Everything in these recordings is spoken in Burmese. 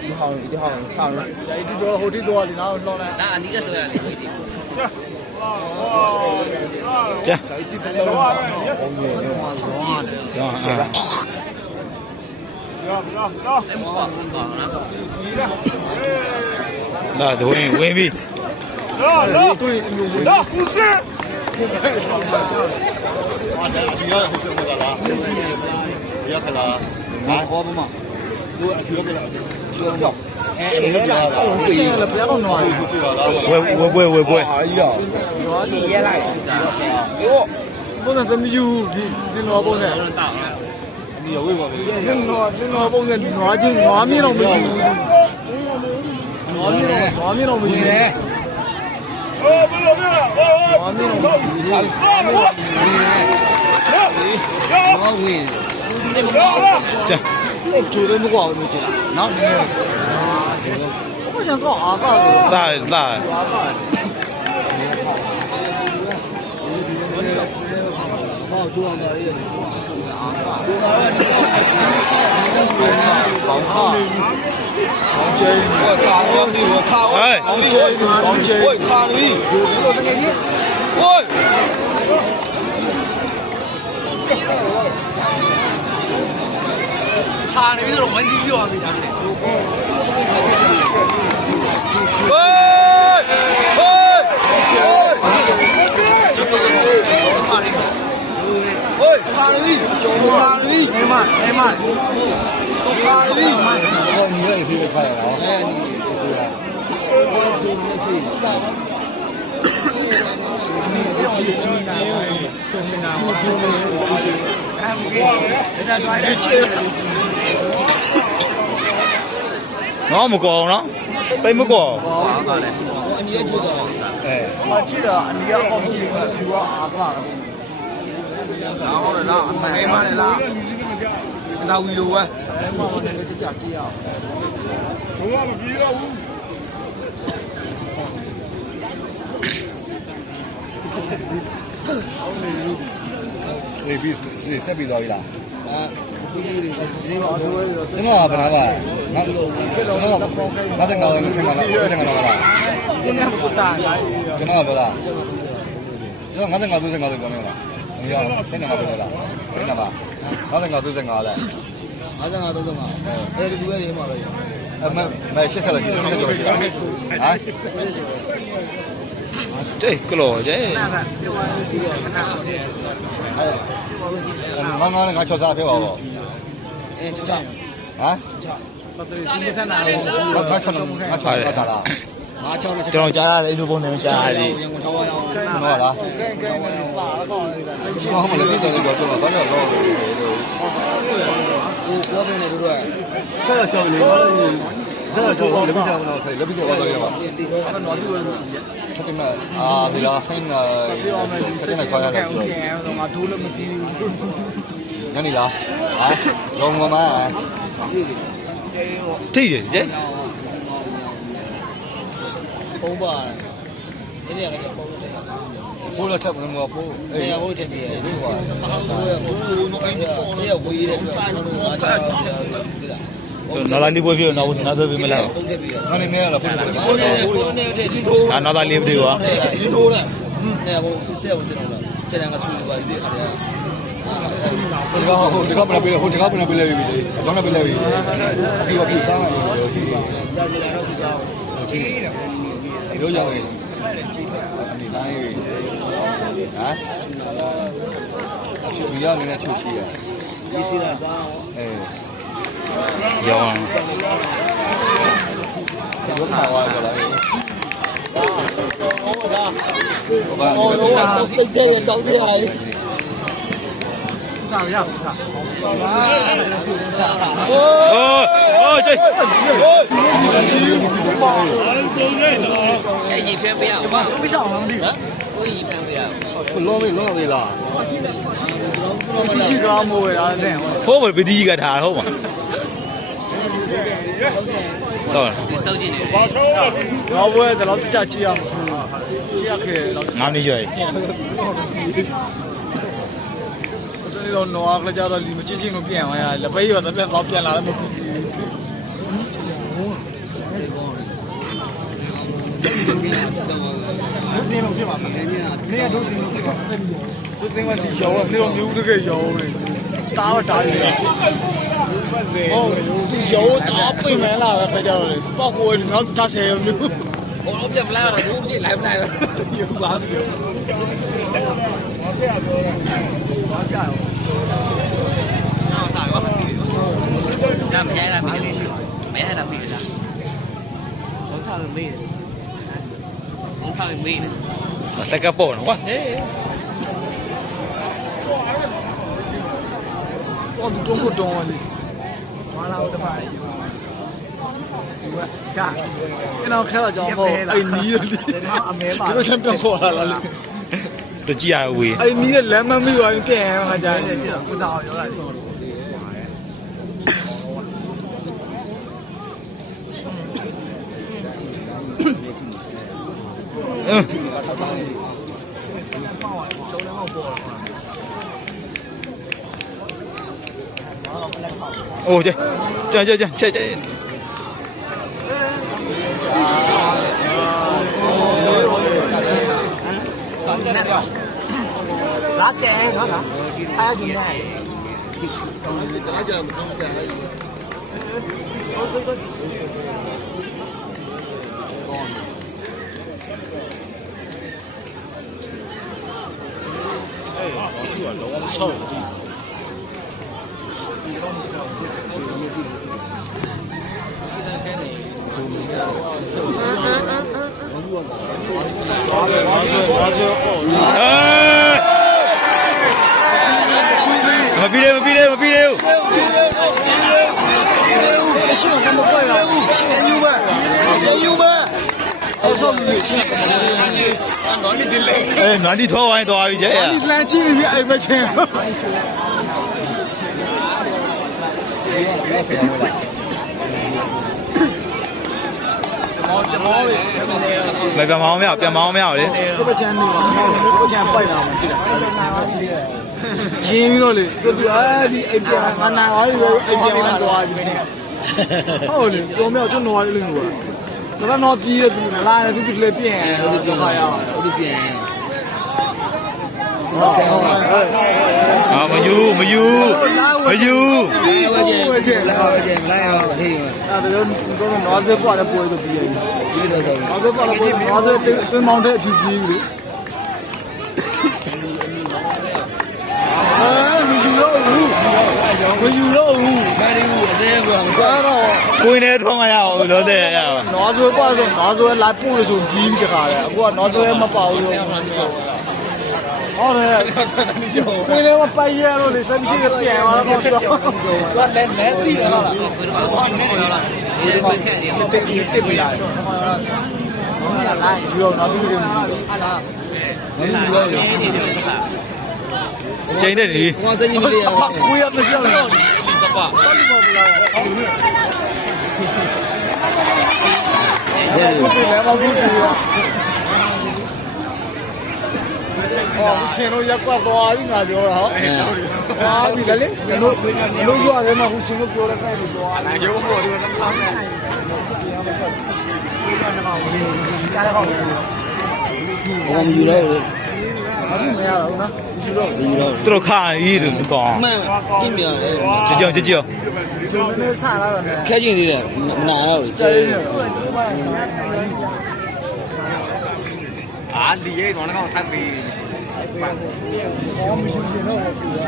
你好，你好，差了。现在多少？好多？你哪有落嘞？那那个什么？哦，对。 လာလာတို့အမျိုးမျိုးလာဦးစင်ဟာဒါဒီရဟုတ်တယ်ကလားရကလားဘာခေါ်မမသူအချိုးကလားကျောင်းကျောင်းအဲဒါကတော့ဟုတ်ပြီလေဘယ်တော့နော်ဝဲဝဲဝဲဝဲဝဲအာကြီးရောရောစီရဲလိုက်ရောပုံစံသမီးယူဒီဒီနော်ပုံစံဒီရွေးပါပဲဒီနော်ဒီနော်ပုံစံနွားချင်းနွားမြင့်တော့မရှိဘူးနွားမြင့်တော့နွားမြင့်တော့မရှိဘူး 哦，不了不了，哦 နွားမြင့်တော့မရှိဘူးနွားမြင့်တော့မရှိဘူး 哦，要要要！ ကြာ ကျိုးတယ်မကွာဘူး Con chơi Ôi, khá ngon đi, khá ơi Con chơi, con chơi Ôi, khá đi Ôi Khá này bây giờ mấy gì nhiều à mình đang này Ôi Ôi Ôi Khá này đi Khá này đi Neymar, Neymar ဟဲ့ကောင်းချေးကောင်းချေးဝေးခါဝီဝေးခါနေပြီးတော့မကြီးပြောပြီးတာလေဝေးဝေးခါနေဝေးခါဝီကျုံခါဝီနေမနေမခါဝီဟောညီရဲ့စီခါရအောင်အဲစီရနော်မကောအောင်နော်ပိတ်မကောဘာကလဲအဲမကြည့်တာအနီးအောင်ကြည့်ကဖြူကအာပါဒါဟုတ်လားအမှန်မှန်လား စာဝီလိုပဲဟိုနဲ့လည်းကြာကြည့်ရအောင်ဘုရားမပြေတော့ဘူးအောင်နေလို့စေပြီးဆက်ပြီးတော့ရလားအဲဒီဒီမှာတော့ဘယ်လိုဆက်နေတာပါလဲ။နောက်တော့ဘာစံကောင်းလဲစံကောင်းလားစံကောင်းလား။ဒီနေ့ကတားလာ။ကျွန်တော်ကပြောတာ။ကျွန်တော်ငါးစံကောင်းသူစံကောင်းတွေပြောနေတာ။မရဘူးစံကောင်းပြောတာ။ဘယ်နဲ့ပါ။ 55 35လဲ55 35အဲဒီလူရဲ့နေမှာပဲအမမဲ80လောက်ရှိတယ်80ကျော်ရှိတာဟာတိတ်ကလောကျဲနာကပြောရပြီးတော့ခဏဟုတ်တယ်အဲငါငါငါချောစားပြောပါဘောအဲချချဟမ်ပတ်တယ်ဒီမထနာငါငါချောငါချောငါစားလား ငါချောနဲ့ချကျွန်တော်ကြားရတယ်အဲ့လိုပုံနဲ့ကြားရတယ်ရန်ကုန်ထောင်းအောင်ကျွန်တော်လားကဲကဲပါတော့နေတာကျွန်တော်ဟိုမှာလည်းပြည်တယ်လို့ကျွန်တော်စားတော့တော့ကိုကိုပင်းနေတို့တော့ဆက်ချောလေဒါတော့လည်းပြီးစားမလို့ထိုင်လည်းပြီးစားတော့ရပါဒီဒီတော့တော့ဒီလိုဆက်တင်အာဒီလားဆိုင်ကဆက်တင်ခေါ်ရတယ်ကဲတော့ငါထိုးလို့မပြီးဘူးညနေလားဟာရောမမကျေရောထိတယ်ကျဲ ပုံးပါတယ်ဒီနေ့ကပုံးတယ်ပိုးလက်ထပ်မလို့ပိုးနေအေးရာဟုတ်တယ်ပြီဒီကွာဘူးဘူးအဲ့ဒါတေးဝေးတယ်ငါချာဒီလားနော်လာနေပွဲပြတော့နောက်ဆိုပြီးမလားပုံးတယ်ပြီငါနေနေရလားပိုးတယ်ကိုနေကိုနေတဲ့ဒီထိုးအာနောက်သားလေးမတွေ့ပါဒီထိုးလားနေရာကိုစစ်စစ်ဝင်စစ်တော့ကျန်တယ်ငါဆူပါဒီခါတည်းဒီကဟိုဒီကမပေးဟိုဒီကမပေးလဲပြီလေအကြောင်းနဲ့ပေးလဲပြီပြီးတော့ပြီးစားရရင်ရောရှိတယ်ကြာစီလာတော့ဒီစားဟုတ်ရှိတယ်ရောရမယ်အနေတိုင်းဟမ်အဖြစ်ပြီးရနေတဲ့ချု ပ်ရှိရဒီစီလာစားအေးရောင်းဘုရားဝါကြလားအေးဟုတ်လားဘာဒီကတိလားစိတ်တဲ့ရကြောင်းစရာကြီးစားရအောင် ညီဖျင်းပေးရအောင်ပါဘူးမရှောင်းလားမသိဘူးကိုညီဖျင်းပေးရအောင်လောလေးလောလေးလားပီတီကမိုးရတာတဲ့ဟုတ်ပါပီတီကထားဟုတ်ပါဆောက်ဆောက်ကြည့်နေပါဆောက်ငါဘွဲတော့တကြချီရမဆုံးချီရခဲ့တော့ငါမနေကြရဒီတော့နော်အားကလေးကြတော့ဒီမချစ်ချင်းကိုပြန်သွားရလက်ပိတ်ရတော့ပြန်သွားပြန်လာလည်းမဟုတ်ဘူး တို့တင်းလို့ပြပါမယ်။နေရတို့တင်းလို့ပြပါမယ်။တို့တင်းကဒီရောကနေတော့မျိုးတကယ်ရောလေ။တားတော့တားရည်။ဟုတ်ဒီရောတားပြင်မလားပဲကြောက်လေ။ပေါက်ကိုနောက်တားဆယ်ရောမျိုး။ဘောလုံးပြမလားတော့ဘူးကြည့်လိုက်မလိုက်ဘူး။ယူပါဘူး။ဘာဆရာပြောတာ။ဘာကြောက်။နောက်စားရော။ညမရဲတာမရဲတာမရဲတာမေးတာ။ဘောထားလို့မေးတယ်။ ဟုတ်ပြီမေးမယ်စက်ကပေါ့နော်ကွာဟေးတော့တုံးတုံးလေးမလာတော့တပါးလေးဒီကကြာကျွန်တော်ခဲတော့ကြောင်ပေါ့အဲ့နီးရည်အမဲပါကျွန်တော်ချန်ပီယံခေါ်လာလားလေတကြည်ရဝေးအဲ့နီးရလမ်းမမေ့ပါဘူးပြန်ရမှာကြာကိုစားအောင်ရောတာ အိုးကြကြကြကြချက်ချက်လာကဲနော်လားအားကြီးနေ မပြီးလေမပြီးလေမပြီးလေရှင်းကမပွက်ရဘူးရှင်းယူပဲရှင်းယူပဲအော်ဆုံးလူရှင်းနော်ဒီဒီလေအေးနွားတီထောဝိုင်းသွားပြီကြရဒီလန်ကြည့်ပြီးအဲ့မချင်း မပြန်မအောင်မရပြန်မအောင်မရလေဒီပချမ်းနေပါဒီပချမ်းပိုက်လာမှဖြစ်တာရှင်းပြီးတော့လေသူကအဲဒီအိမ်ပြန်ငါနာပါပြီအိမ်ပြန်ဝင်သွားပြီဟုတ်လေတော်မြောက်ကျွန်တော်ကလေးလို့ကတော့တော့ပြီးတယ်သူမလာတယ်သူကလေးပြန်ဟုတ်တယ်ပြောရအောင်ဟုတ်တယ်ပြန်ဟုတ်ကဲ့ဟုတ်ကဲ့ အာမယူမယူမယူဝဲကျဲဝဲကျဲလာဝဲကျဲမလာရပါဘူးအဲ့ဒါတော့တော့နော်စေပွားတဲ့ပွဲတော့ပြီးရင်ရှိတယ်ဆိုနော်စေပွားတဲ့ပွဲနော်စေတွင်းမောင်းတဲ့အဖြစ်ကြီးလေအဲမယူတော့ဘူးမယူတော့ဘူးမရဘူးအသေးကွာတော့ကိုင်းနေထောင်းမရအောင်လို့တဲ့ရပါနော်စေပွားဆိုနော်စေလာပို့လို့ဆိုကြီးပြီးတခါတယ်အခုကနော်စေမပေါဘူးလို့ ဟုတ်တယ်ကိုင်းလည်းမပိုင်ရတော့လေဆက်မရှိပြန်သွားတော့ဆိုတော့သူကလည်းလည်းသိတယ်ဟုတ်လားဘာမှမနေတော့လားဒီလိုဖြစ်နေတယ်တက်ပြီးတက်ပြီးလာတယ်ဟုတ်လားလာယူတော့နောက်ပြီးတယ်ဟုတ်လားဘယ်လိုလုပ်ရလဲကျိန်တဲ့ဒီကောင်းစင်းကြီးမလေးရောကိုရမရှိတော့ဘူးစပါဆက်လို့မလားဟုတ်တယ်ဘယ်လိုလဲမဟုတ်ဘူး ဟောဆင်တို့ရက်ကွက်သွားပြီငါပြောတာဟုတ်ဟာပြီလေလို့လို့ရွာထဲမှာဟိုဆင်တို့ပြောတဲ့တိုင်းကိုသွားလာရုံးပေါ်ဒီမှာတော့လောက်နေကြားရပါဘူး။ဘာမှမယူတော့ဘူး။ဘာမှမရတော့ဘူးနော်။ယူတော့ယူတော့သူတို့ခါရည်တူတော့။မှန်ပြင်းပြတယ်။ကြောက်ကြောက်ကြောက်။ကျွန်တော်လည်းဆလာတော့။ခဲကျင်သေးတယ်မနာတော့ဘူး။ကြဲ။အာလီရဲ့ကောင်းကောင်းဆက်ပြီး ဘောမရှိရှင်တော့ပြူရ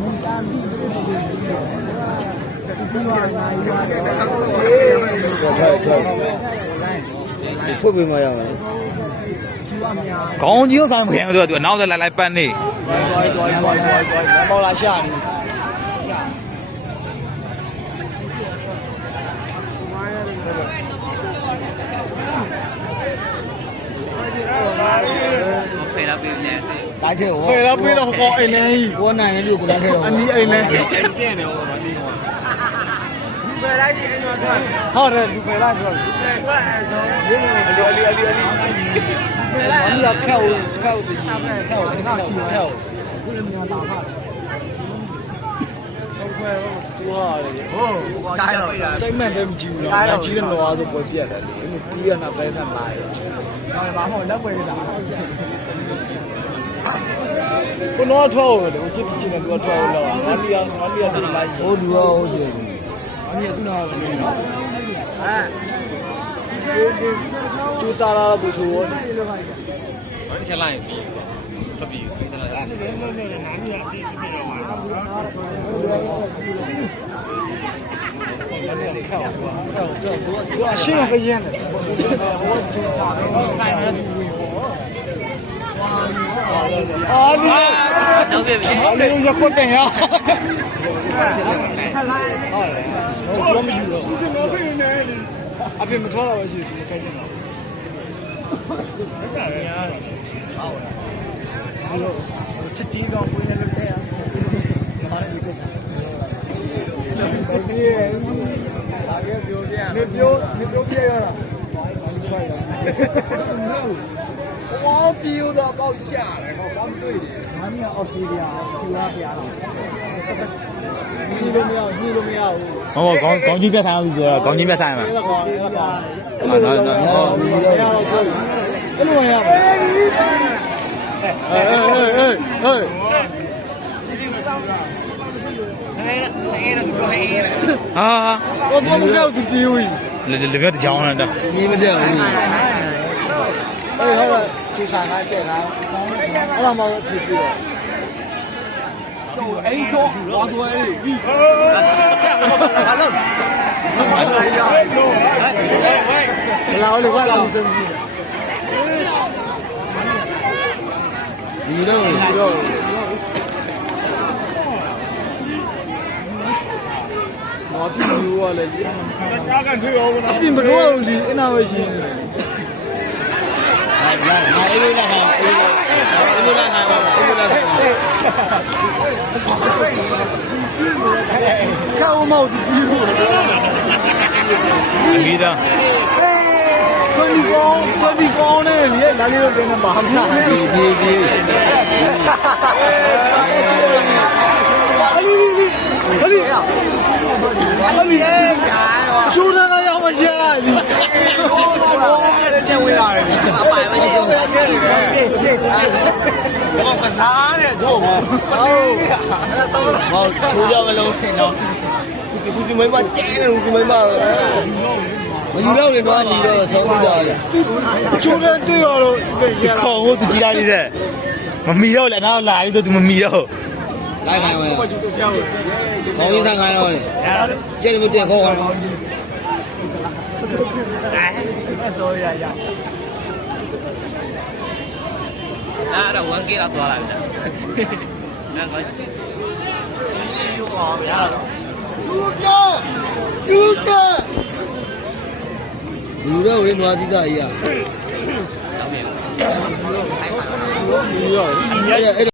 မန်တန်ဒီဒီမှာငါရွာတယ် 太太，会不会嘛样嘞？ ခေါင်းကြီးဆိုင်မခင်ဆိုတော့သူအနောက်သက်လိုက်လိုက်ပတ်နေ တွိုင်းတွိုင်းတွိုင်းတွိုင်းတွိုင်းတွိုင်းမော်လာရှာနေ ပေးနေတယ်တိုက်ခဲ့ဟောဖေလာပေးတော့ကောအိမ်နေကြီးဘောနိုင်ရဲ့လို့ကိုလိုက်ခဲ့တော့အနီးအိမ်နေအိမ်ပြင်းနေဟောမနီးဟောလူပဲလိုက်ဒီအိမ်တော့ထွက်ဟုတ်တယ်လူပဲလိုက်ထွက်လူပဲထွက်အဲဆိုရင်းနေအလီအလီအလီအလီဖေလာအနီးကခောက်ခောက်တယ်ခောက်ခောက်ခောက်ကိုလည်းမြန်လာပါဟုတ်တိုင်းတော့စိတ်မဲ့ပဲမကြည့်ဘူးလားတိုင်းကြည့်ရတော့အားဆိုပွဲပြက်တယ်လေအဲ့မပြီးရနာပဲနဲ့လာရတော့ဘာမှလက်ပွဲပြတာ ကိုတော့ထွက်အောင်လေသူကြည့်နေသူကထွက်အောင်လာငါလီယာငါလီယာသူလိုက်ဟိုလူရောဟိုစီအမေသူနာနေနော်အဲကျူတာလာဘူးဆိုတော့ဘာချက်လိုက်ပြီဖတ်ပြီချက်လိုက်ရှင်းမပြင်းတယ်ဟိုကျူတာဆိုင်ရတဲ့ဝင်ပေါ့ အာဒီတော့ပြပြီအာဒီရကွတ်တယ်ဟာဟုတ်တယ်ဟိုဘယ်မှမယူတော့အပြင်မထောတော့ရှိသေးတယ်ခိုင်းတယ်တော့ချစ်တီးကောင်ကိုရလို့တဲ့ဟာဒီကိုဒီလာခဲ့ပြောပြနေပြောနေပြောပြရတာဝါပြောတော့ပေါ့ရှာတယ် ဟောဘာမတွေ့တယ်။ဘာမှအော်စတြေးလျဖြူလာပြားတော့။ညီလို့မရဘူးညီလို့မရဘူးဟောကောင်းကောင်းကြီးပြတ်ဆိုင်အောင်ပြောကောင်းကြီးပြတ်ဆိုင်မှာအဲ့ကောင်အဲ့ကောင်အဲ့လိုတော့ဟောမရတော့ပြောအဲ့လိုရပါဟေးဟေးဟေးဟေးဟာတော့တော့မကြောက်သူပြေးဝင်လေလေပြောတကြောင်းလားတော့ညီမတက်ဘူးအေးဟုတ်လားသူစားကားတဲ့လား အဲ့လိုမှဖြည့်ပြီးတော့အိမ်ချောဝါသွဲကြီးလာလို့ကလာလို့စမ်းကြည့်ဒီတော့ဒီတော့မော်ပြီးယူရလေဒီကြားကန်ထွေးအောင်နော်ပြင်ဘတော့လီအနာဝရှိနေတယ်ငါငါအေးလေးလာငါအေးလေး အေးလေးလာငါပါအေးလေးလာငါကောင်းမောက်ဒီပြီးလို့မီးတော့20ကောင်း20ကောင်းနဲ့လေလာလေးတော့ပြန်မှာမချဘူးပြေးပြေးအလီလီလီအလီအလီကျိုးနာရမှာရလာပြီ တဲ့ဝင်လာတယ် အပိုင်မကြီးဘူး ဘာကစားတဲ့တို့ဟုတ်ဟောထိုးကြမလို့နော်ဦးစီဦးစီမင်းမကျဲတယ်ဦးစီမင်းမတော့မယူတော့လေတော့ညီတော့ဆုံးသွားတယ်ကျိုးတဲ့တွေ့ရတော့ရလာခေါင်းကိုသူကြည့်လိုက်တဲ့မမီတော့လေနောက်လာပြီဆိုသူမမီတော့လိုက်ခိုင်းမယ်ခေါင်းရင်းဆိုင်ခိုင်းတော့လေကျဲတယ်မတက်ခေါ်ခေါ် အဲ့တော့ 1k လောက်သွားလာပြီလားအဲ့ကောယူတော့လေနွားသီးသားကြီးอ่ะတော့ပြီပြီးရောအဲ့